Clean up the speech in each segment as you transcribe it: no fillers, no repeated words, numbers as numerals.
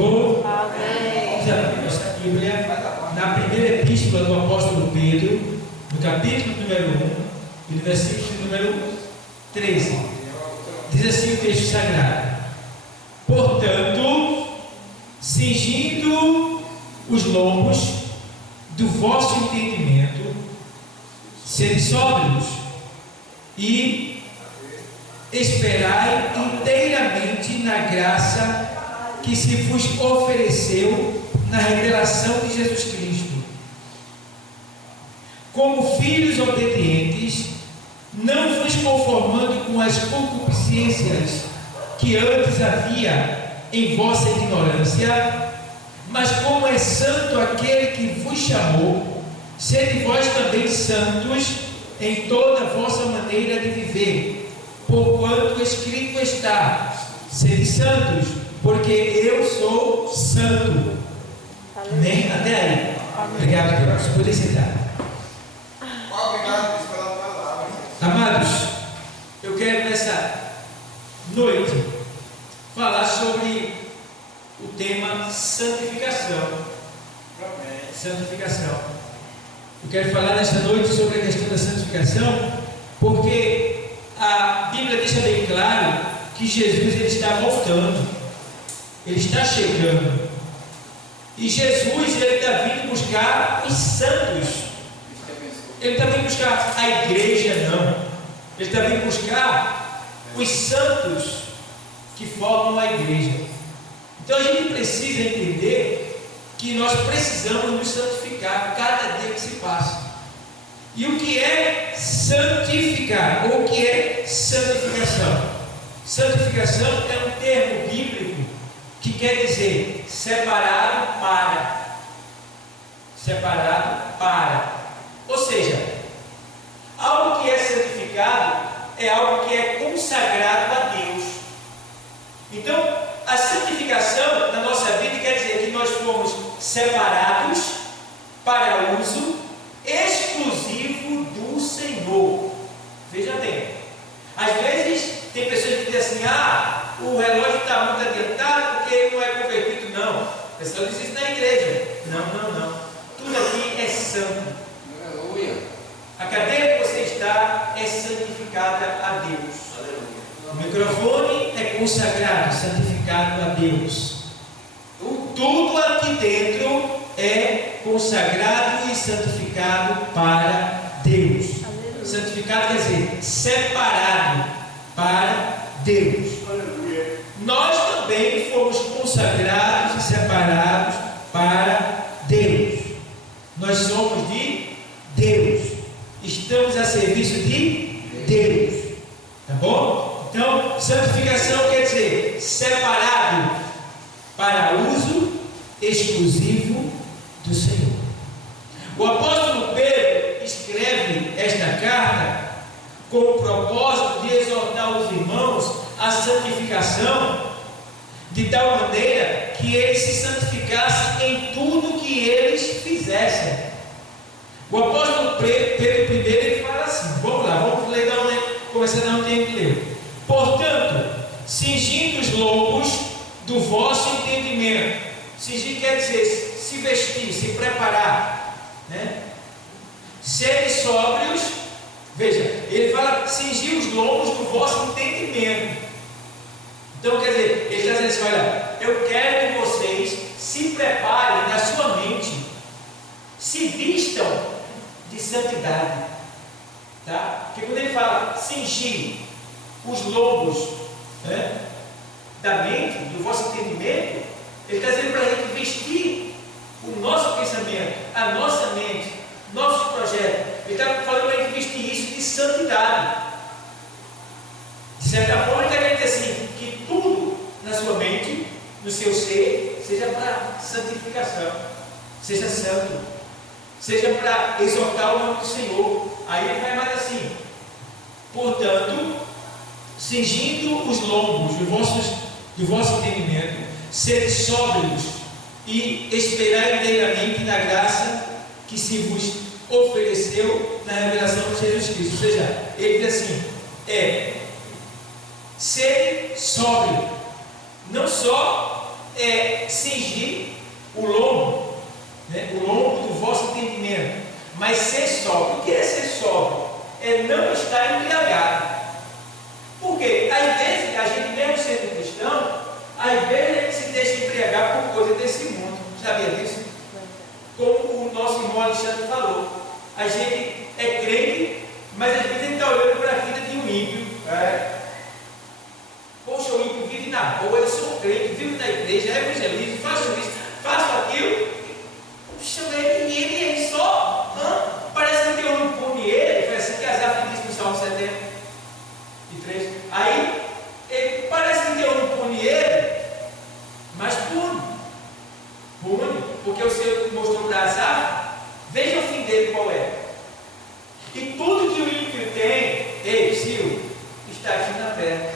Senhor. Amém. Nossa Bíblia, na primeira epístola do apóstolo Pedro, no capítulo número 1, e no versículo número 13. Diz assim o texto sagrado: portanto, cingindo os lombos do vosso entendimento, sede sóbrios e esperai inteiramente na graça que se vos ofereceu na revelação de Jesus Cristo. Como filhos obedientes, não vos conformando com as concupiscências que antes havia em vossa ignorância, mas como é santo aquele que vos chamou, sede vós também santos em toda a vossa maneira de viver, porquanto escrito está: sede santos, porque eu sou santo. Amém? Até aí. Obrigado, Deus. Pode sentar. Amados, eu quero nessa noite falar sobre o tema santificação. Santificação. Eu quero falar nesta noite sobre a questão da santificação, porque a Bíblia deixa bem claro que Jesus ele está voltando, ele está chegando, e Jesus ele está vindo buscar os santos. Ele está vindo buscar a igreja, não. Ele está vindo buscar os santos que formam a igreja. Então a gente precisa entender que nós precisamos nos santificar cada dia que se passa. E o que é santificar? Ou o que é santificação? Santificação é um termo bíblico que quer dizer separado para. Separado para. Ou seja, algo que é santificado é algo que é consagrado a Deus. Então, a santificação na nossa vida quer dizer que nós fomos separados para uso exclusivo do Senhor. Veja bem, às vezes tem pessoas que dizem assim: o relógio está muito adiantado porque ele não é convertido. Não, a pessoa diz isso na igreja. Não. Tudo aqui é santo. A cadeira que você está é santificada a Deus. Aleluia. O microfone é consagrado, santificado a Deus. Tudo aqui dentro é consagrado e santificado para Deus. Aleluia. Santificado quer dizer separado para Deus. Aleluia. Nós também fomos consagrados e separados para Deus. Nós somos de Deus. Estamos a serviço de Deus. Tá bom? Então, santificação quer dizer separado para uso exclusivo do Senhor. O apóstolo Pedro escreve esta carta com o propósito de exortar os irmãos à santificação, de tal maneira que eles se santificassem em tudo que eles fizessem. O apóstolo Pedro primeiro ele fala assim, vamos lá, vamos ler, começar a dar um tempo de ler. Portanto, cingindo os lombos do vosso entendimento. Cingir quer dizer se vestir, se preparar, né? Sede sóbrios. Veja, ele fala cingir os lombos do vosso entendimento. Então quer dizer, ele está dizendo assim: olha, eu quero que vocês se preparem na sua mente, se vistam de santidade, tá? Porque quando ele fala cingir os lombos, né, da mente, do vosso entendimento, ele está dizendo para a gente vestir o nosso pensamento, a nossa mente, nossos projetos. Ele está falando para a gente vestir isso de santidade. De certa forma, ele está querendo dizer assim, que tudo na sua mente, no seu ser, seja para santificação, seja santo, seja para exaltar o nome do Senhor. Aí ele vai mais assim: portanto, cingindo os lombos do vosso entendimento, sede sóbrios e esperai inteiramente na graça que se vos ofereceu na revelação de Jesus Cristo. Ou seja, ele diz assim: sede sóbrio, não só é cingir o lombo, né? O lombo do vosso entendimento, mas ser sóbrio. O que é ser sóbrio? É não estar embriagado. Porque às vezes a gente, mesmo sendo cristão, às vezes a gente se deixa embriagar por coisa desse mundo. Sabia disso? Como o nosso irmão Alexandre falou, a gente é crente, mas às vezes a gente está olhando para a vida de um ímpio. Poxa, o ímpio vive na boa, eu sou crente, vivo na igreja, evangelizo, faço isso, faço aquilo. Puxa, ele é só, parece que tem um pune ele, foi assim que Asaf disse no Salmo 73. Aí, ele, parece que tem um pune ele, mas pune, porque o Senhor mostrou para Asaf, veja o fim dele qual é. E tudo que o ímpio tem, Sil, está aqui na terra.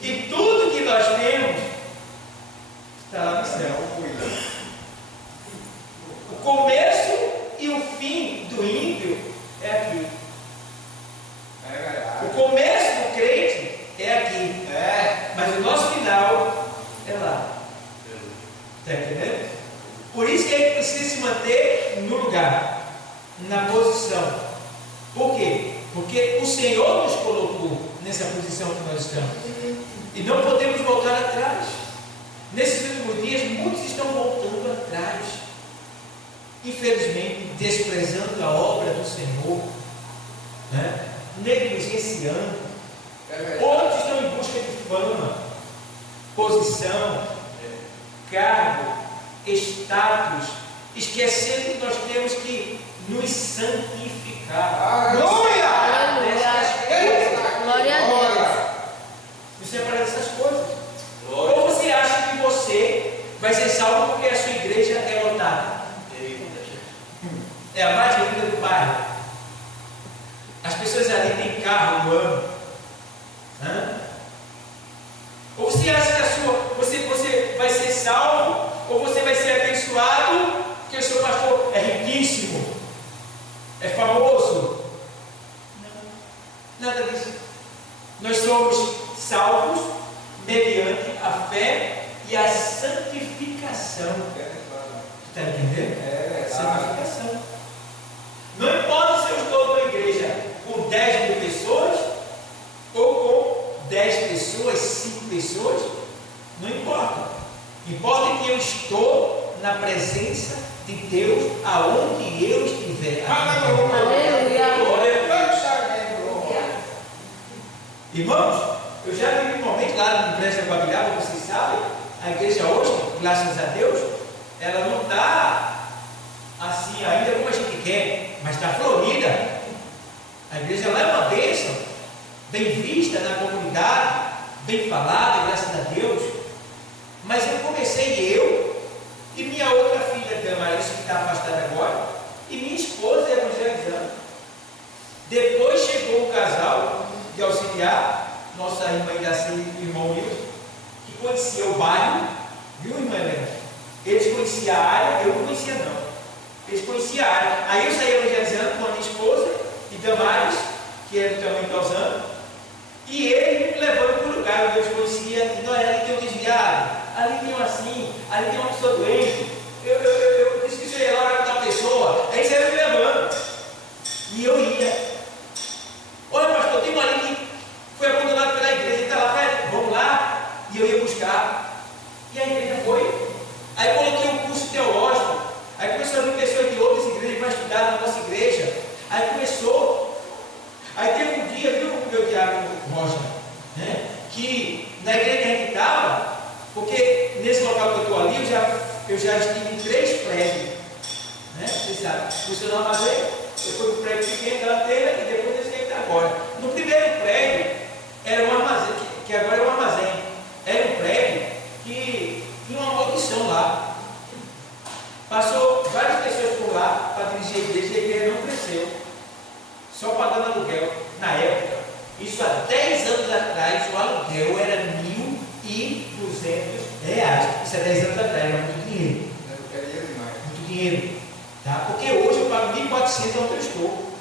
E tudo que nós temos está lá no céu. O começo e o fim do ímpio é aqui. O começo do crente é aqui. Mas o nosso final é lá. Está entendendo? Por isso que a gente precisa se manter no lugar, na posição. Por quê? Porque o Senhor nos colocou nessa posição que nós estamos. E não podemos voltar atrás. Nesses últimos dias, muitos estão voltando atrás. Infelizmente, desprezando a obra do Senhor, né? Negligenciando. Outros estão em busca de fama, posição, cargo, status, esquecendo que nós temos que nos santificar. Glória! Glória a Deus. Nos separar dessas coisas. Ou você acha que você vai ser salvo porque a sua igreja é lotada? É a mais linda do bairro. As pessoas ali têm carro no ano. Ou você acha que você vai ser salvo, ou você vai ser abençoado porque o seu pastor é riquíssimo, é famoso? Não, nada disso. Nós somos salvos mediante a fé e a santificação. Está entendendo? Santificação. Não importa se eu estou numa igreja com 10 mil pessoas ou com 10 pessoas, 5 pessoas, não importa. Importa que eu estou na presença de Deus aonde eu estiver. Aleluia. Glória a Deus. Irmãos, eu já vivi um momento lá no Igreja Guabiraba, vocês sabem, a igreja hoje, graças a Deus, ela não está assim ainda como a gente quer, mas está florida. A igreja lá é uma bênção, bem vista na comunidade, bem falada, graças a Deus. Mas eu comecei, eu e minha outra filha, Damaris, que está afastada agora, e minha esposa evangelizando. Depois chegou o casal de auxiliar, nossa irmã Iraci e o irmão Wilson, que conhecia o bairro, viu, irmã Helena? Eles conheciam a área, eu não conhecia não. Eles conheciam a área. Aí eu saí evangelizando com a minha esposa e Damares, que era também causando, e ele me levando para o lugar onde eu conhecia, e não era ali tem um desviado, ali tem um assim, ali tem uma pessoa doente. Eu disse que isso ia lá da pessoa, aí você ia me levando. E eu ia. Olha, pastor, tem um ali que foi abandonado pela igreja, está lá perto, vamos lá. E eu ia buscar. E a igreja foi. Aí coloquei um curso teológico. Aí começou a vir pessoas de outras igrejas para estudar na nossa igreja. Aí começou. Aí teve um dia, viu, o meu diácono Rocha, né, que na igreja que a gente estava, porque nesse local que eu estou ali, eu já estive em 3 prédios. Né? Vocês sabem, funcionou uma vez, eu fui para o prédio pequeno da telha e depois esse que está agora. No primeiro prédio, era um armazém, que agora é um armazém. Era um prédio que tinha uma maldição lá. Passou várias pessoas por lá para dirigir a igreja e a igreja não cresceu. Só pagando aluguel. Na época, isso há 10 anos atrás, o aluguel era R$1.200. Isso há 10 anos atrás, era muito dinheiro. Muito dinheiro. Tá? Porque hoje eu pago 1.400 onde eu estou.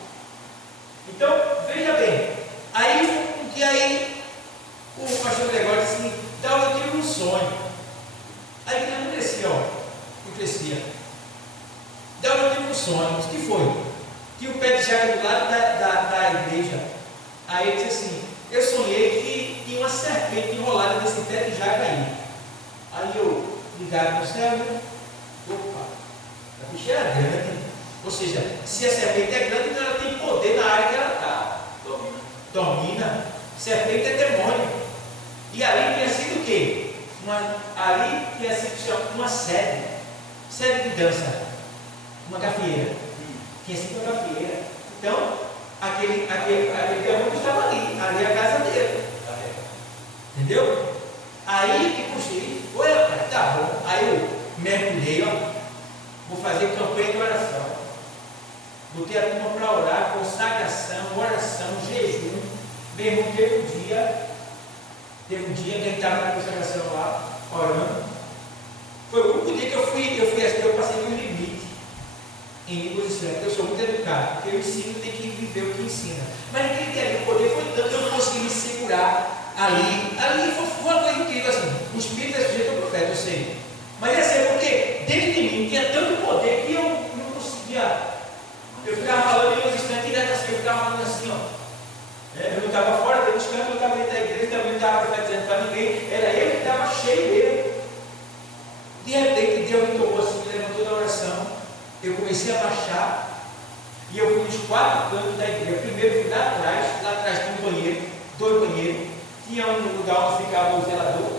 Então, veja bem. Aí o pastor Gregório disse assim, então eu tive um sonho. A igreja não crescia, ó. Não crescia. Daí eu tive um sonho. O que foi? Que o pé de jaca do lado da igreja. Aí ele disse assim: eu sonhei que tinha uma serpente enrolada nesse pé de jaca aí. Aí eu ligado no céu, né? Opa, a bicha era grande. Ou seja, se a serpente é grande, então ela tem poder na área que ela está. Domina. Serpente é demônio. E ali tinha sido o quê? Ali tinha sido uma sede de dança. Uma gafieira. Tinha sido uma gafieira. Então, aquele demônio estava ali. Ali é a casa dele. Entendeu? Aí que puxei. Oi, rapaz, tá bom. Aí eu mergulhei, ó. Vou fazer campanha de oração. Botei a turma para orar, consagração, oração, jejum. Meu irmão, teve um dia que a gente estava na consagração lá, orando. Foi o único dia que eu passei do limite em línguas estranhas. Eu sou muito educado, porque eu ensino, tem que viver o que ensina. Mas naquele dia o poder foi tanto que eu não consegui me segurar ali. Ali foi uma coisa incrível assim. O Espírito é sujeito ao profeta, eu sei. Mas assim, é porque dentro de mim tinha tanto poder que eu não conseguia. Eu ficava falando em línguas estranhas direto assim, eu ficava falando assim, ó. Eu não estava fora dos campos, eu estava dentro da igreja, também não estava profetizando para ninguém, era eu que estava cheio dele. De repente, Deus me tomou assim, me levantou da oração, eu comecei a baixar, e eu fui nos 4 cantos da igreja. Primeiro fui lá atrás tinha um banheiro, 2 banheiros, tinha um lugar onde ficava o zelador.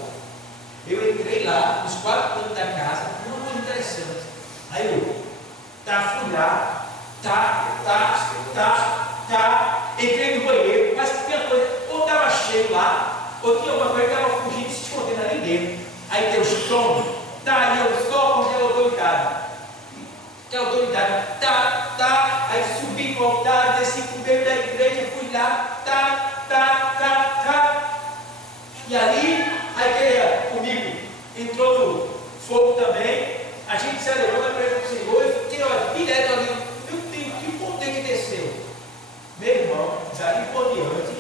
Eu entrei lá, nos 4 cantos da casa, uma coisa interessante. Aí eu, fui lá, entrei no banheiro, mas tinha coisa, ou estava cheio lá, ou tinha alguma coisa que estava fugindo e se escondendo ali dentro. Aí tem os tronos, aí eu só com aquela autoridade, aí subi no altar, desci para o meio da igreja, fui lá, e ali a igreja comigo entrou no fogo também, a gente se elevou na presença do Senhor, eu fiquei direto ali, meu Deus, que poder que desceu. Meu irmão, dali por diante,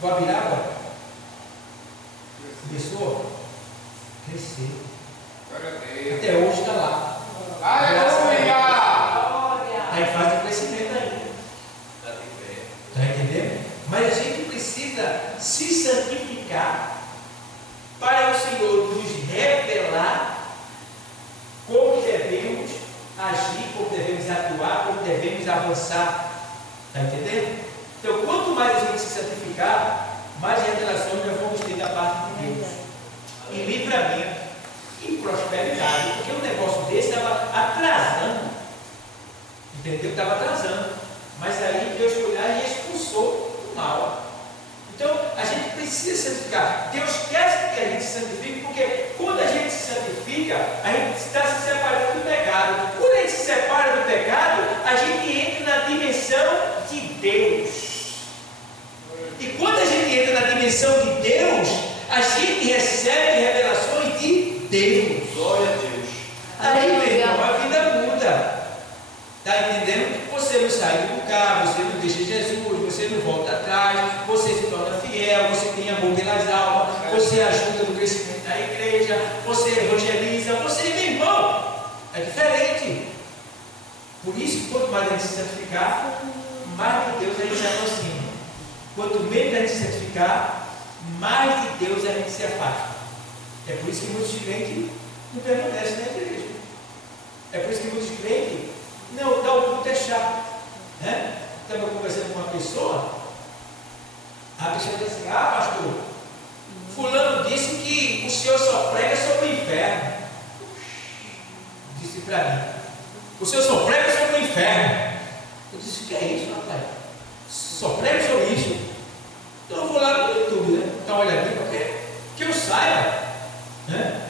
Guabiraba começou a crescer. Até hoje está lá. Aí faz o crescimento ainda. Está entendendo? Mas a gente precisa se santificar para o Senhor nos revelar como devemos agir, como devemos atuar, como devemos avançar. Está entendendo? Então, quanto mais a gente se santificar, mais revelações nós vamos ter da parte de Deus. Em livramento, em prosperidade, porque um negócio desse estava atrasando. Entendeu? Estava atrasando. Mas aí Deus foi lá e expulsou o mal. Então, a gente precisa santificar. Deus quer que a gente se santifique, porque quando a gente se santifica, a gente está se separando do pecado. Quando a gente se separa do pecado, a gente entra na dimensão de Deus. E quando a gente entra na dimensão de Deus, a gente recebe revelações de Deus. Glória a Deus. Aí, meu irmão, a vida muda. Está entendendo? Você não sai do lugar, você não deixa Jesus, você não volta atrás, você se torna fiel, você tem amor pelas almas, você ajuda no crescimento da igreja, você evangeliza, você, meu irmão, é diferente. Por isso, quanto mais a gente se santificar, mais de Deus a gente se aproxima. Quanto menos a gente se santificar, mais de Deus a gente se afasta. É por isso que muitos crentes não permanecem na igreja. É por isso que muitos crentes não, dá o culto é chato. Né? Estava conversando com uma pessoa, a pessoa disse assim: pastor, fulano disse que o senhor só prega sobre o inferno. Disse para mim: o senhor só prega sobre o inferno. Eu disse: o que é isso, rapaz? Só prega sobre isso? Então eu vou lá no YouTube, né? Dá uma olhadinha, que eu saiba. Né?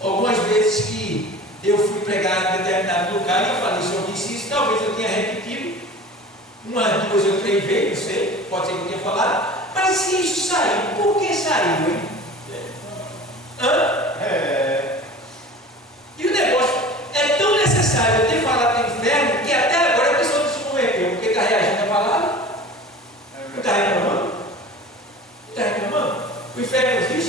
Algumas vezes que eu fui pregar em determinado lugar e eu falei sobre isso, talvez eu tenha repetido 1, 2 ou 3 vezes, não sei, pode ser que eu tenha falado, mas se isso saiu, por que saiu, hein? E o negócio é tão necessário eu ter falado do inferno que até agora a pessoa não se converteu, porque está reagindo à palavra, não está reclamando, o inferno existe.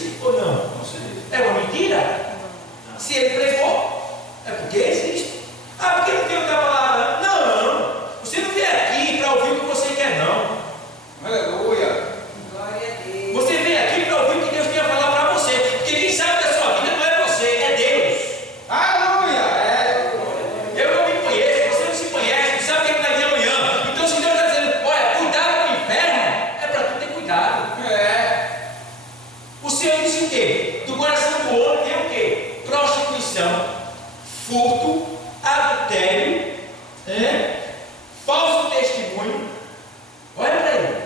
quê? Do coração do homem tem o quê? Prostituição, furto, adultério, falso testemunho. Olha para aí.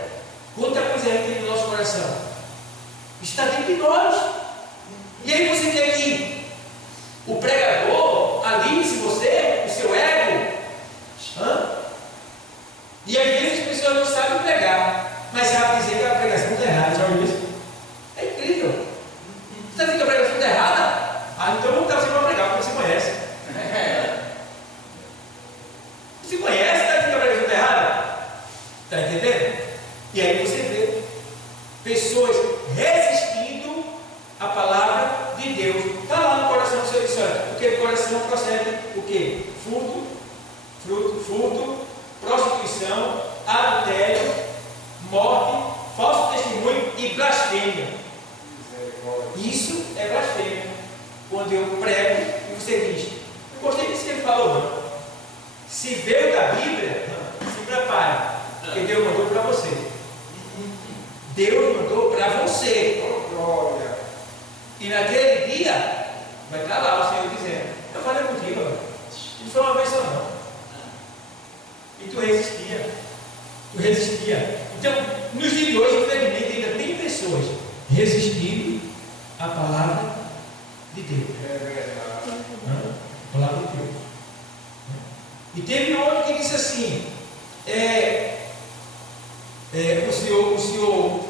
Quanta coisa é que tem no nosso coração. Está dentro de nós. E aí você quer que o pregador alivie você, o seu ego? E às vezes as pessoas não sabem pregar, mas sabem dizer que a pregação está errada. Já ouviu isso? É incrível. Você está dizendo que a pregação está errada? Então não está você para pregar, porque você conhece. Você conhece, está dizendo que a pregação está errada? Está entendendo? E aí você vê pessoas resistindo à palavra de Deus. Está lá no coração do seu coração, porque do coração procede o quê? Furto, prostituição, adultério, morte, falso testemunho e blasfêmia. Isso é blasfêmia. Quando eu prego e você diz, eu gostei disso que ele falou, não. Se veio da Bíblia, se prepare, porque Deus mandou para você. Deus mandou para você. Glória. E naquele dia vai estar lá o Senhor dizendo, eu falei contigo, não foi uma vez só não. E tu resistia. Então, nos dias de hoje, infelizmente, ainda tem pessoas resistindo à palavra de Deus. É verdade. A palavra de Deus. E teve outro que disse assim, o senhor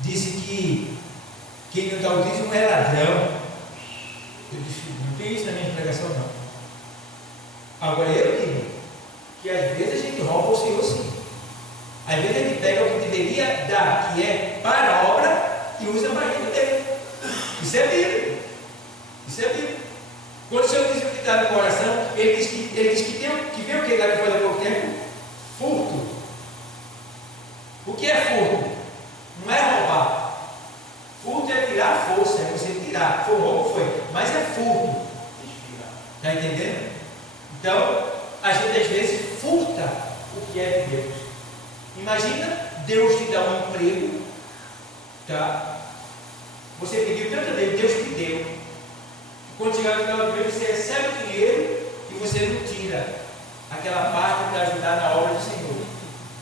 disse que quem não dá o dízimo é ladrão. Eu disse, não tem isso na minha pregação não. Agora eu digo que às vezes a gente rouba o Senhor sim. Às vezes a gente pega o que deveria dar, que é para a obra, e usa para a vida dele. Isso é bíblico. Quando o Senhor diz o que está no coração, ele diz que vê o que lá depois de pouco tempo? Furto. O que é furto? Não é roubar. Furto é tirar a força, é você tirar. Foi roubo, foi. Mas é furto. Está entendendo? Então, a gente às vezes furta o que é de Deus. Imagina Deus te dá um emprego, tá? Você pediu tanto a Deus, Deus te deu. Quando chegar no final do mês, você recebe o dinheiro e você não tira aquela parte para ajudar na obra do Senhor.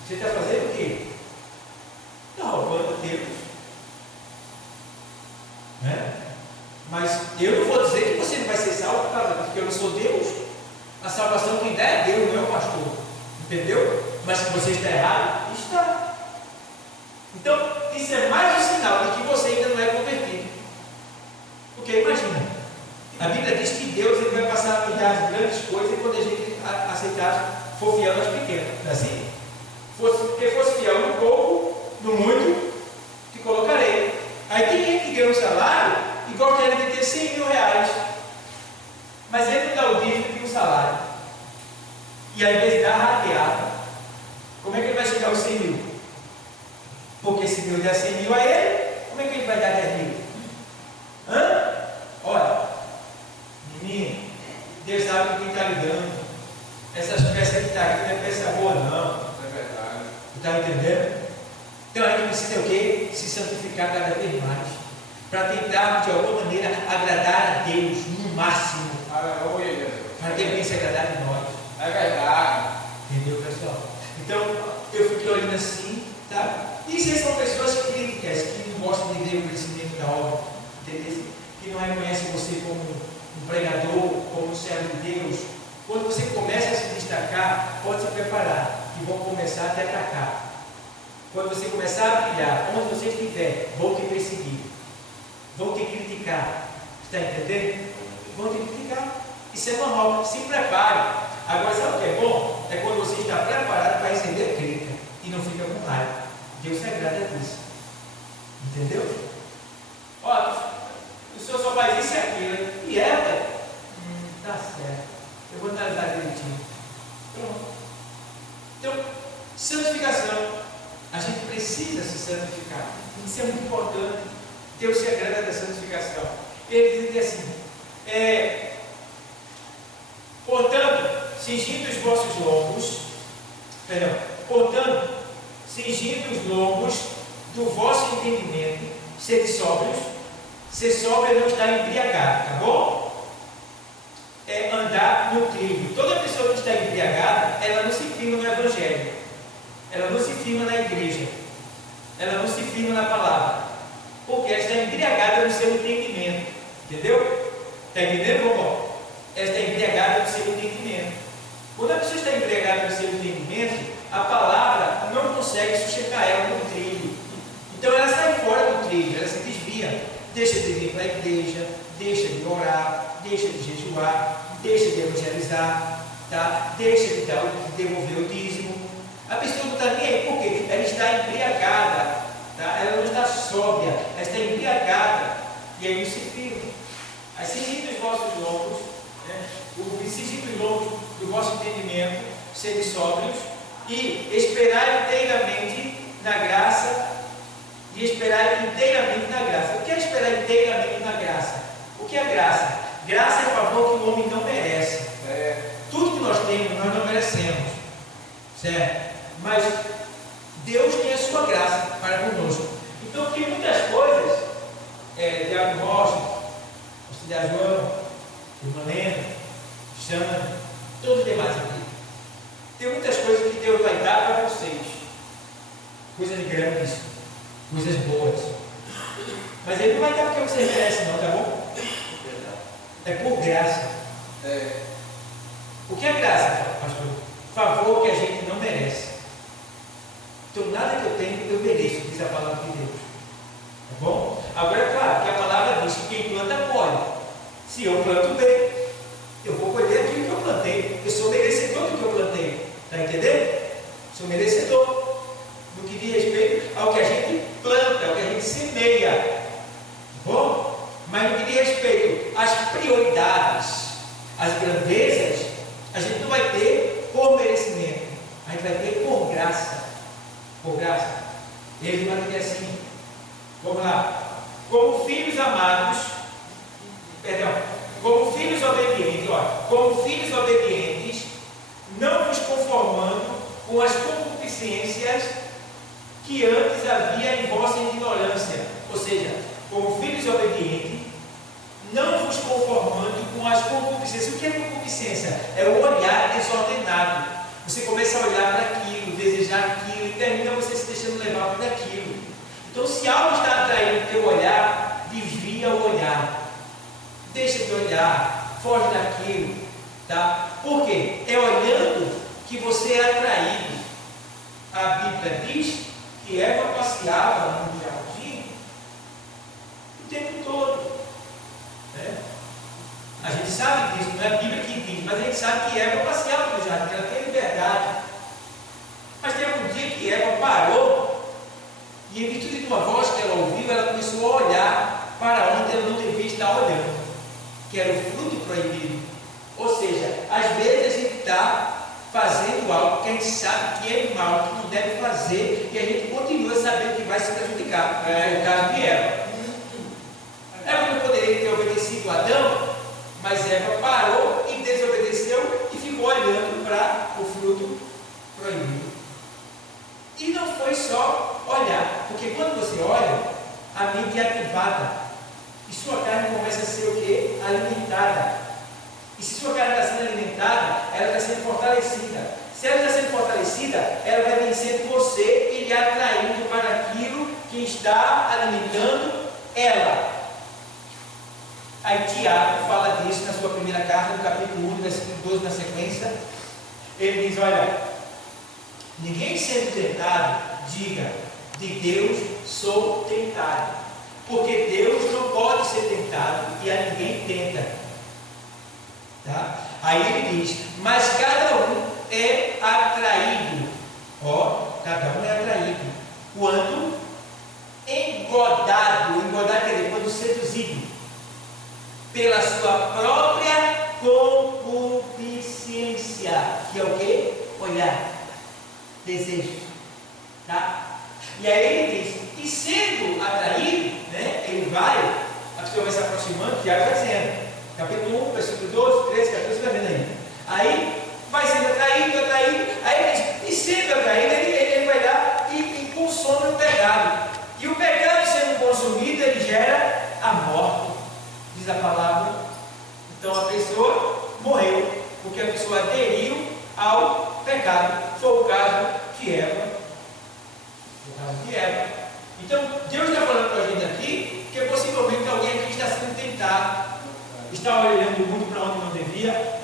Você está fazendo o quê? Está roubando Deus. Mas eu não vou dizer que você não vai ser salvo, porque eu não sou Deus. A salvação quem dá é Deus, não é o pastor. Entendeu? Mas que você está errado, está. Então, isso é mais um sinal de que você ainda não é convertido. Porque imagina, a Bíblia diz que Deus ele vai passar a nos dar as grandes coisas quando a gente aceitar, for fiel nas pequenas. Não é assim? Porque fosse fiel no pouco, no muito, te colocarei. Aí tem gente que ganha um salário e gostaria de ter 100 mil reais. Mas ele não dá o dízimo de um salário. E aí, às vezes, dá rateado. Como é que ele vai chegar aos 100 mil? Porque se Deus der 100 mil a ele, como é que ele vai dar 10 mil? Olha, menino, Deus sabe com quem está lidando. Essas peças que estão aqui não é peça boa, não. É verdade. Está entendendo? Então a gente precisa o quê? Se santificar cada vez mais. Para tentar, de alguma maneira, agradar a Deus no máximo. Aleluia, Jesus. Para que Ele venha se agradar de nós. É verdade. Entendeu, pessoal? Então, eu fiquei olhando assim, tá? E se são pessoas críticas, que não gostam de ver o crescimento da obra, entendeu? Que não reconhecem você como um pregador, como um servo de Deus. Quando você começa a se destacar, pode se preparar, que vão começar a te atacar. Quando você começar a brilhar, onde você estiver, vão te perseguir, vão te criticar. Está entendendo? Vão te criticar. Isso é normal. Se prepare. Agora, sabe o que é bom? É quando você está preparado para receber crítica e não fica com raiva. Deus se agrada disso. Entendeu? Ó, o senhor só faz isso e aquilo. E é, velho? Tá certo. Eu vou analisar direitinho. Pronto. Então, santificação. A gente precisa se santificar. Isso é muito importante. Deus se agrada da santificação. Ele diz assim: portanto, cingindo os vossos lombos, cingindo os lombos do vosso entendimento, sede sóbrios, Ser sóbrio é não estar embriagado, tá bom? É andar no trilho. Toda pessoa que está embriagada, ela não se firma no Evangelho, ela não se firma na igreja, ela não se firma na palavra, porque ela está embriagada no seu entendimento, entendeu? Está entendendo, vovó? Ela está embriagada no seu entendimento. Quando a pessoa está embriagada no seu entendimento, a palavra não consegue sustentar ela no trilho. Então ela sai fora do trilho, ela se desvia, deixa de vir para a igreja, deixa de orar, deixa de jejuar, deixa de evangelizar, tá? Deixa de devolver o dízimo. A pessoa não está nem aí, porque ela está embriagada, tá? Ela não está sóbria, ela está embriagada, e aí não se firma. Aí cingindo os vossos lombos, né? Cingindo os lombos do vosso entendimento, sede sóbrios, e esperar inteiramente na graça, e esperar inteiramente na graça. O que é esperar inteiramente na graça? O que é graça? Graça é favor que o homem não merece. Tudo que nós temos, nós não merecemos, certo? Mas Deus tem a sua graça para conosco. Então, tem muitas coisas, Diago Rocha, Auxiliar João, Irmã Lena, Xana, todos os demais aqui. Tem muitas coisas que Deus vai dar para vocês, coisas grandes, coisas boas, mas Ele não vai dar porque vocês merecem, não, tá bom? É por graça. O que é graça, pastor? Favor que a gente não merece. Então, nada que eu tenho, eu mereço, diz a palavra de Deus. Tá bom? Agora, é claro que a palavra diz que quem planta, colhe. Se eu planto bem, eu vou colher aquilo que eu plantei. Eu sou merecedor do que eu plantei. Está entendendo? Sou merecedor no que diz respeito ao que a gente planta, ao que a gente semeia. Tá bom? Mas no que diz respeito às prioridades, às grandezas, a gente não vai ter por merecimento, a gente vai ter por graça. Por graça. Ele vai dizer assim, vamos lá, como filhos amados, como filhos obedientes, como filhos obedientes, não vos conformando com as concupiscências que antes havia em vossa ignorância. Ou seja, como filhos obedientes, não vos conformando com as concupiscências. O que é concupiscência? É o olhar desordenado. Você começa a olhar para aquilo, desejar aquilo, e termina você se deixando levar por aquilo. Então, se algo está atraindo o teu olhar, desvia o olhar. Deixa de olhar, foge daquilo. Tá? Por quê? É olhando que você é atraído. A Bíblia diz que Eva passeava no jardim o tempo todo. Né? A gente sabe disso, não é a Bíblia que diz, mas a gente sabe que Eva passeava no jardim, ela tem liberdade. Mas teve um dia que Eva parou, e em virtude de uma voz que ela ouviu, ela começou a olhar para onde ela não devia estar olhando, que era o fruto proibido. Ou seja, às vezes a gente está fazendo algo que a gente sabe que é mal, que não deve fazer, e a gente continua sabendo que vai se prejudicar. É o caso de Eva. Eva não poderia ter obedecido a Adão, mas Eva parou e desobedeceu e ficou olhando para o fruto proibido. E não foi só olhar, porque quando você olha, a mente é ativada e sua carne começa a ser o quê? Alimentada. E se sua carne está sendo alimentada, ela está sendo fortalecida. Se ela está sendo fortalecida, ela vai vencendo você e lhe atraindo para aquilo que está alimentando ela. Aí Tiago fala disso na sua primeira carta, no capítulo 1, versículo 12, na sequência. Ele diz, olha, ninguém sendo tentado, diga, de Deus sou tentado. Porque Deus não pode ser tentado e a ninguém tenta. Tá? Aí ele diz, mas cada um é atraído. Cada um é atraído. Quando engodado quer dizer, quando seduzido pela sua própria concupiscência, que é o que? Olhar, desejo, tá? E aí ele diz, e sendo atraído, né, ele vai, a pessoa vai se aproximando, Tiago vai dizendo, capítulo 1, versículo 12, 13, 14, vai vendo aí. Aí vai sendo atraído, aí ele diz, e sendo atraído, ele vai lá e consome o pecado. E o pecado sendo consumido, ele gera a morte. diz a palavra. Então a pessoa morreu, porque a pessoa aderiu ao pecado. Foi o caso de Eva. Então Deus está falando com a gente aqui, que possivelmente alguém aqui está sendo tentado, está olhando muito para onde não devia,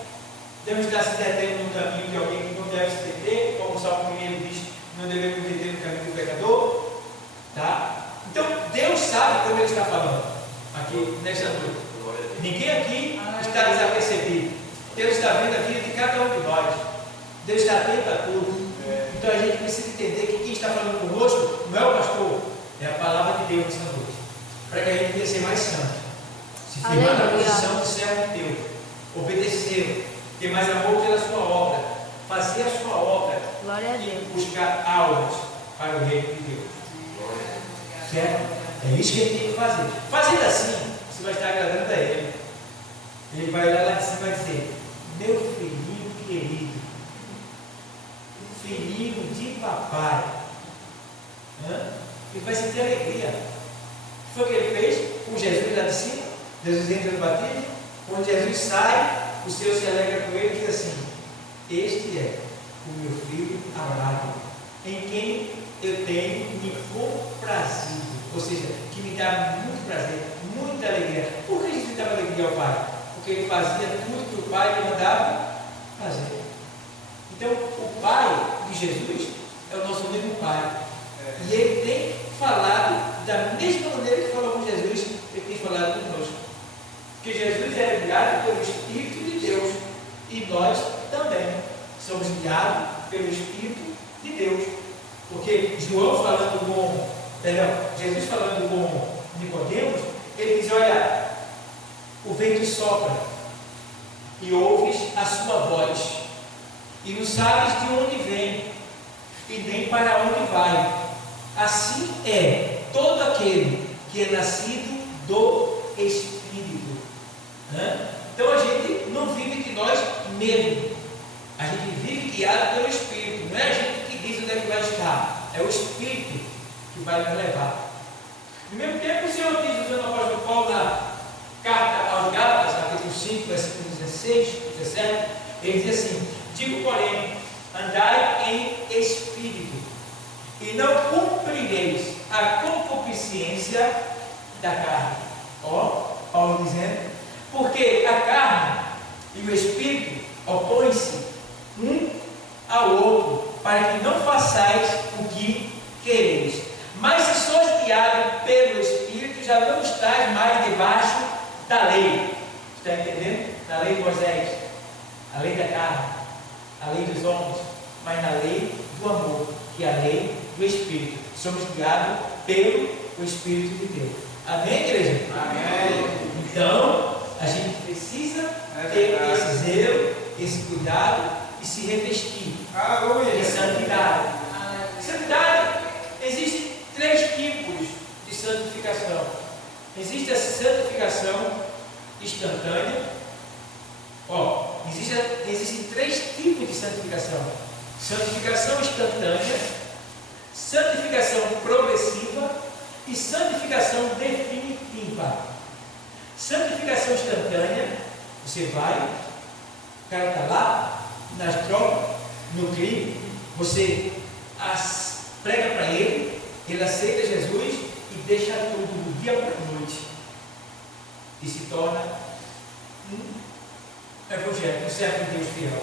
deve estar se detendo no caminho de alguém que não deve se deter, como o Salmo 1 diz, não devemos deter no caminho do pecador. Tá? Então Deus sabe como Ele está falando aqui nessa noite. Ninguém aqui está desapercebido. Deus está vendo a vida de cada um de nós. Deus está atento a tudo. Então a gente precisa entender que quem está falando conosco não é o pastor, é a palavra de Deus nessa noite, para que a gente venha ser mais santo, se firmar na posição de servo de Deus, obedecer, ter mais amor pela sua obra, fazer a sua obra e buscar almas para o reino de Deus. Certo? É isso que ele tem que fazer. Fazendo assim, você vai estar agradando a Ele. Ele vai olhar lá de cima e vai dizer: meu filhinho querido, filhinho de papai. Ele vai sentir alegria. O que foi que ele fez com Jesus lá de cima? Jesus entra no batismo. Quando Jesus sai, o Senhor se alegra com ele e diz assim: este é o meu filho amado, em quem eu tenho me comprazido. Ou seja, que me dá muito prazer, muita alegria. Por que Jesus dava alegria ao Pai? Porque ele fazia tudo que o Pai lhe mandava fazer. Então, o Pai de Jesus é o nosso mesmo Pai. E Ele tem falado da mesma maneira que falou com Jesus, Ele tem falado conosco. Porque Jesus é guiado pelo Espírito de Deus. E nós também somos guiados pelo Espírito de Deus. Porque Jesus falando com Nicodemos, ele diz: olha, o vento sopra e ouves a sua voz, e não sabes de onde vem e nem para onde vai. Assim é todo aquele que é nascido do Espírito. Então a gente não vive de nós mesmos, a gente vive guiado pelo Espírito. Não é a gente que diz onde é que vai estar, é o Espírito que vai nos levar. No mesmo tempo, o Senhor diz, usando o apóstolo Paulo na carta aos Gálatas, capítulo 5, versículo 16, 17, ele diz assim: digo, porém, andai em espírito, e não cumprireis a concupiscência da carne. Paulo dizendo, porque a carne e o espírito opõem-se um ao outro, para que não façais o que quereis. Mas se sois guiados pelo Espírito, já não estáis mais debaixo da lei. Está entendendo? Da lei de Moisés, a lei da carne, a lei dos homens, mas na lei do amor, que é a lei do Espírito. Somos guiados pelo Espírito de Deus. Amém, igreja? Amém. Então, a gente precisa ter esse zelo, esse cuidado e se revestir de santidade. Santidade, existem 3 tipos de santificação. Existe a santificação instantânea. Existem 3 tipos de santificação: santificação instantânea, santificação progressiva e santificação definitiva. Santificação instantânea, você vai, o cara está lá, nas tropas, no crime, você prega para ele aceita Jesus e deixa tudo do dia para a noite e se torna um evangelho, um servo de Deus fiel.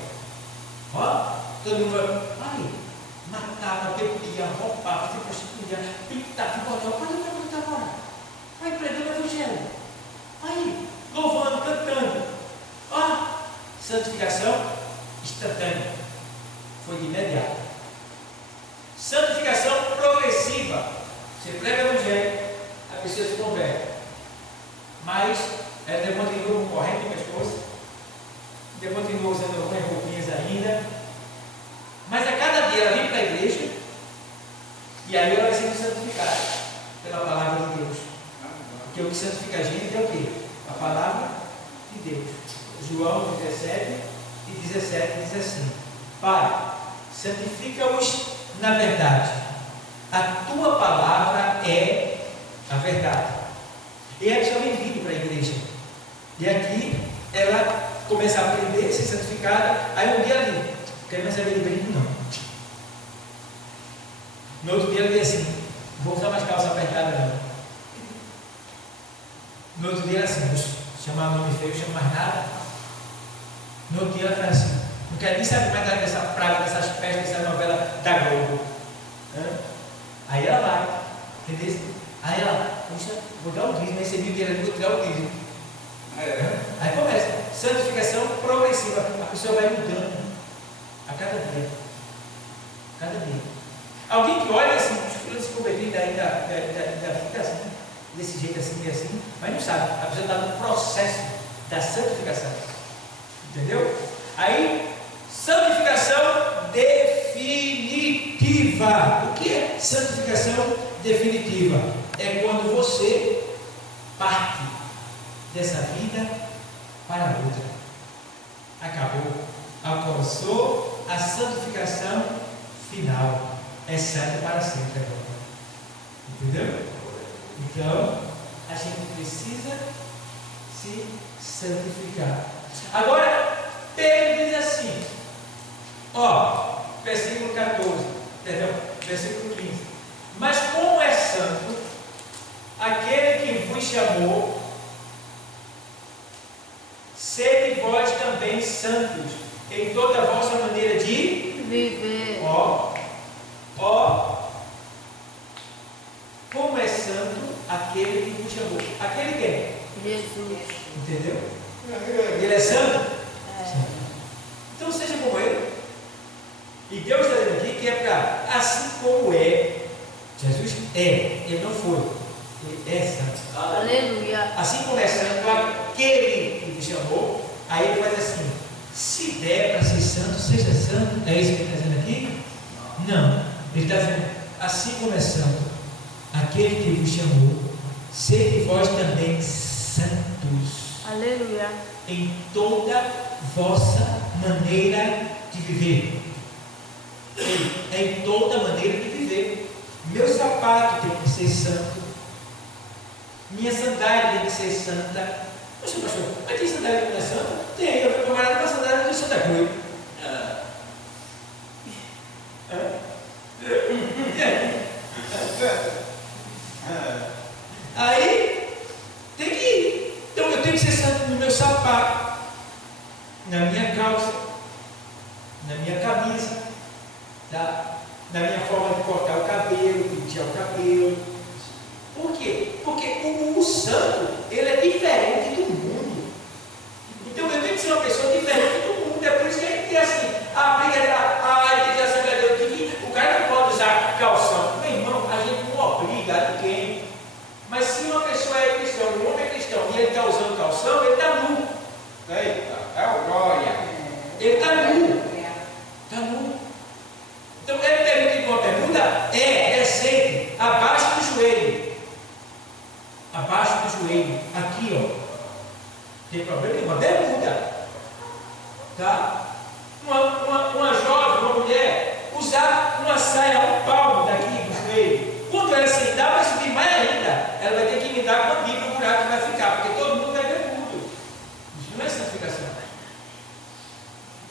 Todo mundo vai, matava, bebia, roubava, se prostituía, pintava, botava, olha o que está agora, vai pregando o evangelho, aí, louvando, cantando. Santificação instantânea, foi de imediato. Santificação progressiva, você prega o evangelho, a pessoa se converte, mas ela continua com corrente no pescoço, continua usando algumas roupinhas ainda, mas a cada dia ela vem para a igreja e aí ela vai sendo santificada pela palavra de Deus. Porque o que santifica a gente é o quê? A palavra de Deus. João 17 e 17 diz assim: Pai, santifica-os na verdade, a tua palavra é a verdade. E é que só vem vindo para a igreja, E aqui ela começa a aprender, ser santificada. Aí um dia ali, não quero mais saber de brinco não. No outro dia ele diz assim, vou usar mais calça apertada não. No outro dia ela assim, vou chamar nome feio, chama mais nada. No outro dia ela fala assim, não quero nem saber mais dessa praga, dessas pestes, dessa novela da Globo. Aí ela vai, entendeu? Aí ela, puxa, vou dar o dízimo, recebi o dinheiro, vou dar o dízimo. Aí começa, santificação progressiva, a pessoa vai mudando a cada dia. Cada dia. Alguém que olha assim, os filhos se convertidos ainda fica assim, desse jeito assim e assim, mas não sabe, a pessoa está no processo da santificação. Entendeu? Aí, santificação definitiva. O que é santificação definitiva? É quando você parte dessa vida para outra. Acabou. Alcançou a santificação final. É santo para sempre agora. Entendeu? Então, a gente precisa se santificar. Agora, Pedro diz assim, versículo 14, perdão, versículo 15. Mas como é santo aquele que vos chamou, sede vós também santos em toda a vossa maneira de viver. Como é santo aquele que vos chamou. Aquele quem? Jesus. Entendeu? Ele é santo? É. Então seja como ele. E Deus está dizendo aqui que é para, assim como é, Jesus é, ele não foi, ele é santo. Aleluia. Assim como é santo aquele que vos chamou, aí ele faz assim, se der para ser santo, seja santo. É isso que ele está dizendo aqui? Não, ele está dizendo, assim como é santo aquele que vos chamou, sede vós também santos. Aleluia. Em toda vossa maneira de viver. Em toda maneira de viver. Meu sapato tem que ser santo. Minha sandália tem que ser santa. Poxa, pastor, mas tem sandália que não é santa? Tem, eu vou camarada com a sandália de Santa Cruz. Aí tem que ir. Então eu tenho que ser santo no meu sapato, na minha calça, na minha camisa, tá? Na minha forma de cortar o cabelo, pentear o cabelo. Por quê? Porque o santo, ele é diferente do mundo. Então eu tenho que ser uma pessoa diferente do mundo. É por isso que a gente tem assim, a igreja da Assembleia de Deus, que o cara não pode usar calção. Meu irmão, a gente não obriga a ninguém. Mas se uma pessoa é cristã, um homem é cristão, e ele está usando calção, ele está nu. Eita, é o glória. Ele está nu. Está nu. Então ele pergunta uma pergunta, decente, abaixo do joelho. Abaixo do joelho. Aqui, ó. Tem problema nenhum, uma bermuda. Tá? Uma jovem, uma mulher, usar uma saia a um palmo daqui do joelho. Quando ela sentar, vai subir mais ainda. Ela vai ter que lidar com a Bíblia, o buraco que vai ficar, porque todo mundo vai ver tudo. Isso não é santificação.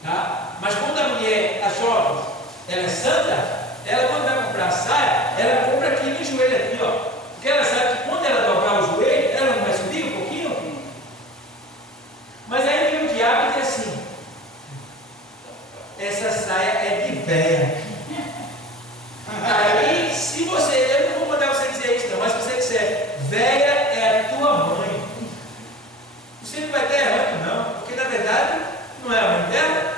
Tá? Mas quando a mulher, a jovem, ela é santa, ela quando vai comprar a saia, ela compra aqui no joelho, aqui, ó. Porque ela sabe que quando ela dobrar o joelho, ela não vai subir um pouquinho? Mas aí vem o diabo e diz assim, essa saia é de véia. Aí, se você, eu não vou mandar você dizer isso não, mas se você disser, véia é a tua mãe, você não vai ter errado não, porque na verdade não é a mãe dela.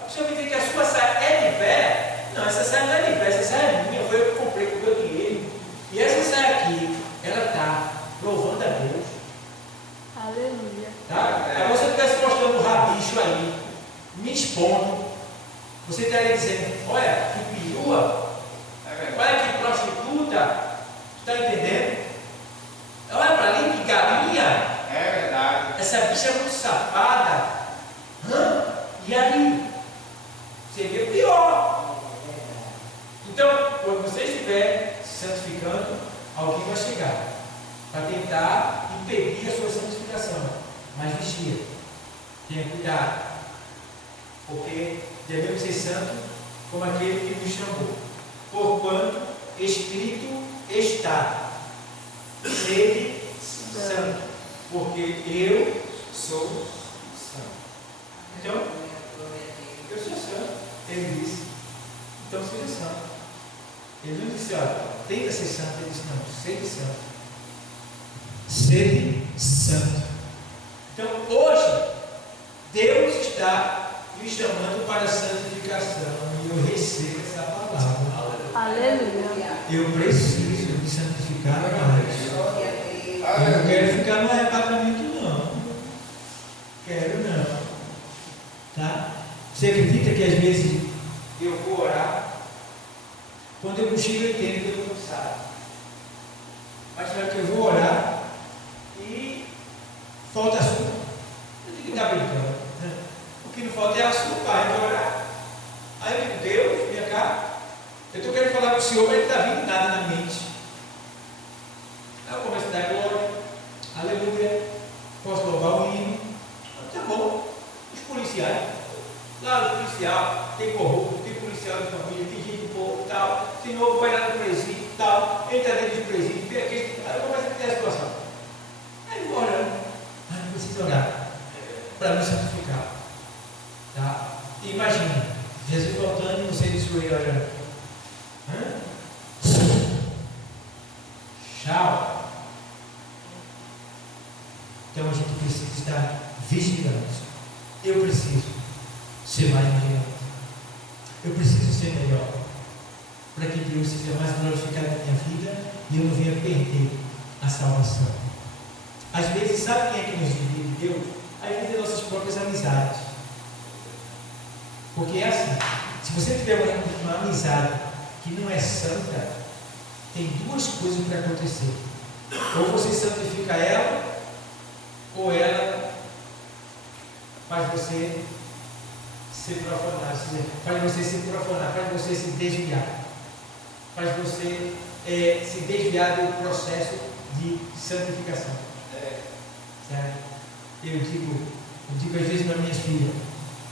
A pessoa me diz que a sua saia é de véia. Não, essa saia não é de véia, essa saia é minha, foi eu que comprei com o meu dinheiro. E essa saia aqui, ela está louvando a Deus. Aleluia. Tá? Aí você estivesse mostrando o rabicho aí, me expondo, você estaria dizendo, olha que perua, olha que prostituta, está entendendo? Olha para ali que galinha, É verdade. essa bicha é muito safada. E aí? Seria pior. Então, quando você estiver se santificando, alguém vai chegar para tentar impedir a sua santificação. Mas vigia, tenha cuidado, porque devemos ser santos como aquele que nos chamou. Porquanto escrito está: sede santo, porque eu sou santo. Então, eu sou santo, ele disse. Então seja santo. Ele não disse, olha, tenta ser santo. Ele disse, não, sede santo. Sede santo. Então hoje, Deus está me chamando para a santificação. E eu recebo essa palavra. Aleluia. Eu preciso me santificar mais. Eu não quero ficar no arrebatamento, não. Quero não. Tá? Você acredita que às vezes eu vou orar? Quando eu cochilo, eu entendo que eu estou cansado. Mas será que eu vou orar e falta açúcar? Eu digo que está brincando. Né? O que não falta é açúcar, aí eu vou orar. Aí eu digo, Deus, vem cá. Eu estou querendo falar com o Senhor, mas não está vindo nada na mente. Aí eu começo a dar glória, aleluia, posso louvar o hino. Tá bom. Os policiais, lá o policial, tem corrupto, tem policial de família, tem gente do povo e tal. Senhor, vai lá no presídio e tal, entra dentro do presídio, vê aqui. Aí eu começo a ter a situação. Aí eu vou orando. Aí eu preciso orar para me santificar. Tá? Imagina, Jesus voltando e você de joelho orando. Tchau. Então a gente precisa estar vigilante. Eu preciso ser mais vigilante. Eu preciso ser melhor. Para que Deus seja mais glorificado na minha vida e eu não venha perder a salvação. Às vezes, sabe quem é que nos divide de Deus? Às vezes, nossas próprias amizades. Porque é assim: se você tiver uma amizade que não é santa, tem duas coisas para acontecer. Ou você santifica ela, ou ela faz você se profanar, faz você se profanar, faz você se desviar, faz você se desviar do processo de santificação. Certo? Eu digo às vezes para minhas filhas,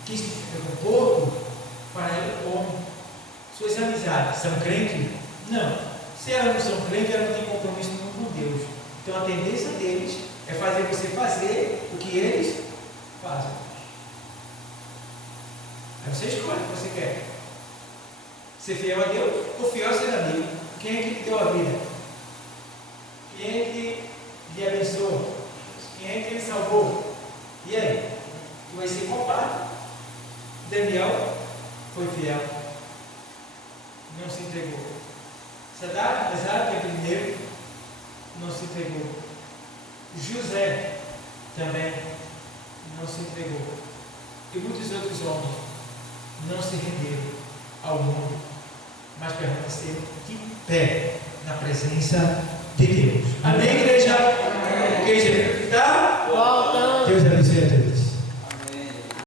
que fica com porco, para ela come. Suas amizades são crentes? Não. Se elas não são crentes, elas não têm compromisso nenhum com Deus. Então a tendência deles é fazer você fazer o que eles fazem. Aí você escolhe o que você quer. Ser fiel a Deus ou fiel a ser amigo. Quem é que te deu a vida? Quem é que lhe abençoou? Quem é que lhe salvou? E aí? Tu vai ser culpado. Daniel foi fiel. Não se entregou. Sadraque, Mesaque, Abednego não se entregou. José também não se entregou. E muitos outros homens não se renderam ao mundo, mas permaneceram de pé na presença de Deus. Amém, igreja? Amém. Igreja, está? Voltando. Deus abençoe a todos.